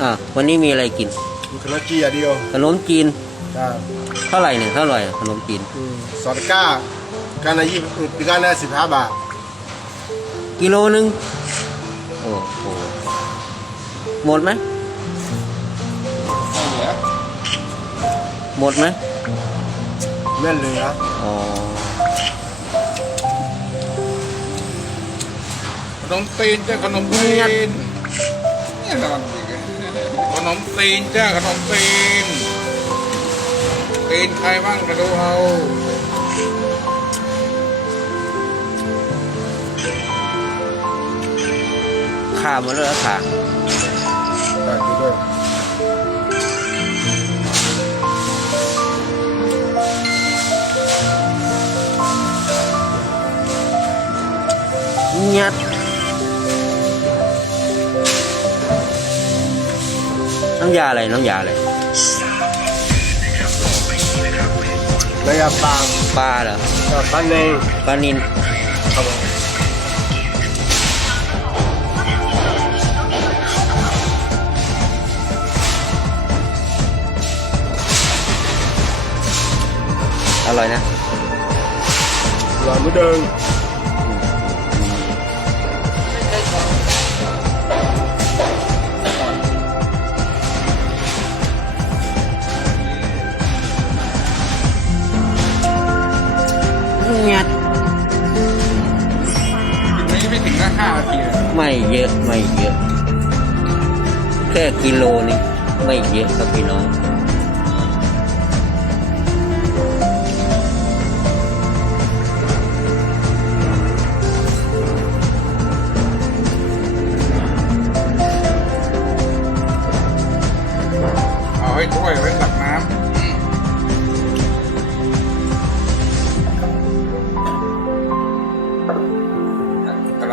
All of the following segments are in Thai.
อ่าวันนี้มีอะไรกินมีขนมจีนอย่างเดียวขนมจีนจ้าเท่าไหร่เนี่ยเท่าไหร่อะขนมจีนอืมสอดก้าการละยี่ปีการละสิบห้าบาทกิโลนึงโอ้โหหมดไหมไม่เหลือหมดไหมแม่นเหลืออ๋อขนมตีนจ้าขนมตีนเนี่ยขนมตีนข นมตีนจ้าขนมตีนตีนใครบ้างมาดูเอาขาหมดแล้วเหรอขาได้ดูด้วยยัด น้ำยาอะไรน้ำยาอะไรระยะปางปลาเหรอกับปันเองปลานินครับผมอร่อยนะหวานเหมือนเดิม ยัดไม่ไม่ถึงนะห้านาทีเลยไม่เยอะไม่เยอะ แค่กิโลนึงไม่เยอะครับพี่น้องเอาให้ถ้วยไว้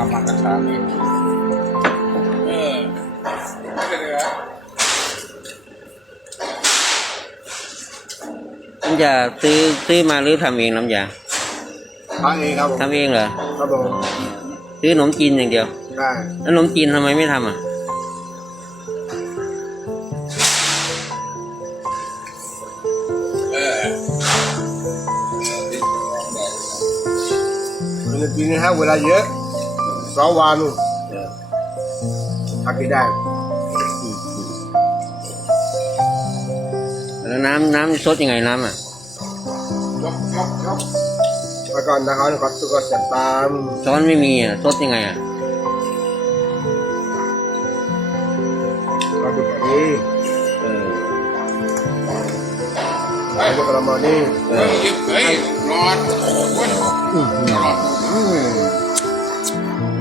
กระมังกระชามนี่เออไม่เป็นไรนะน้ำยาซื้อซื้อมาหรือทำ เองน้ำยาทางเองครับผมทำเองเหรอครับผมซื้อขนมจีนอย่างเดียวได้แล้วขนมจีนทำไมไม่ทำอะเออมันจะกินให้เวลาเยอะสองวันนู่นทำกินได้แล้วน้ำน้ำซดยังไงน้ำอะยกยกยกแล้วก็นะครับก็ตุกเสียตามช้อนไม่มีอะซดยังไงอะก็ดูแบบนี้เออเฮ้ยแล้วก็ประมาณนี้เอเฮ้อยหยิบเฮ้ยรอดโอ้ยอื้อหือรอดอืม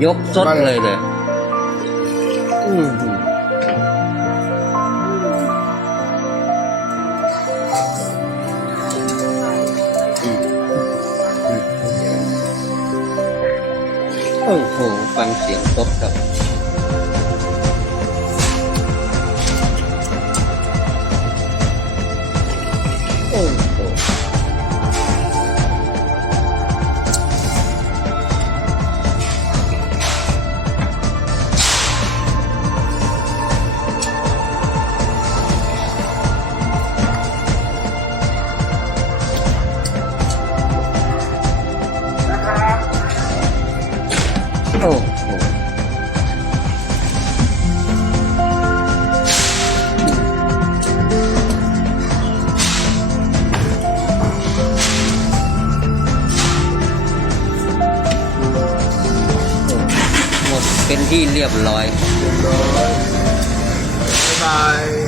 ยกซดเลยเลยอื้อหือโอ้โห ฟังเสียงซดครับ เป็นที่เรียบร้อย เรียบร้อยบ๊ายบาย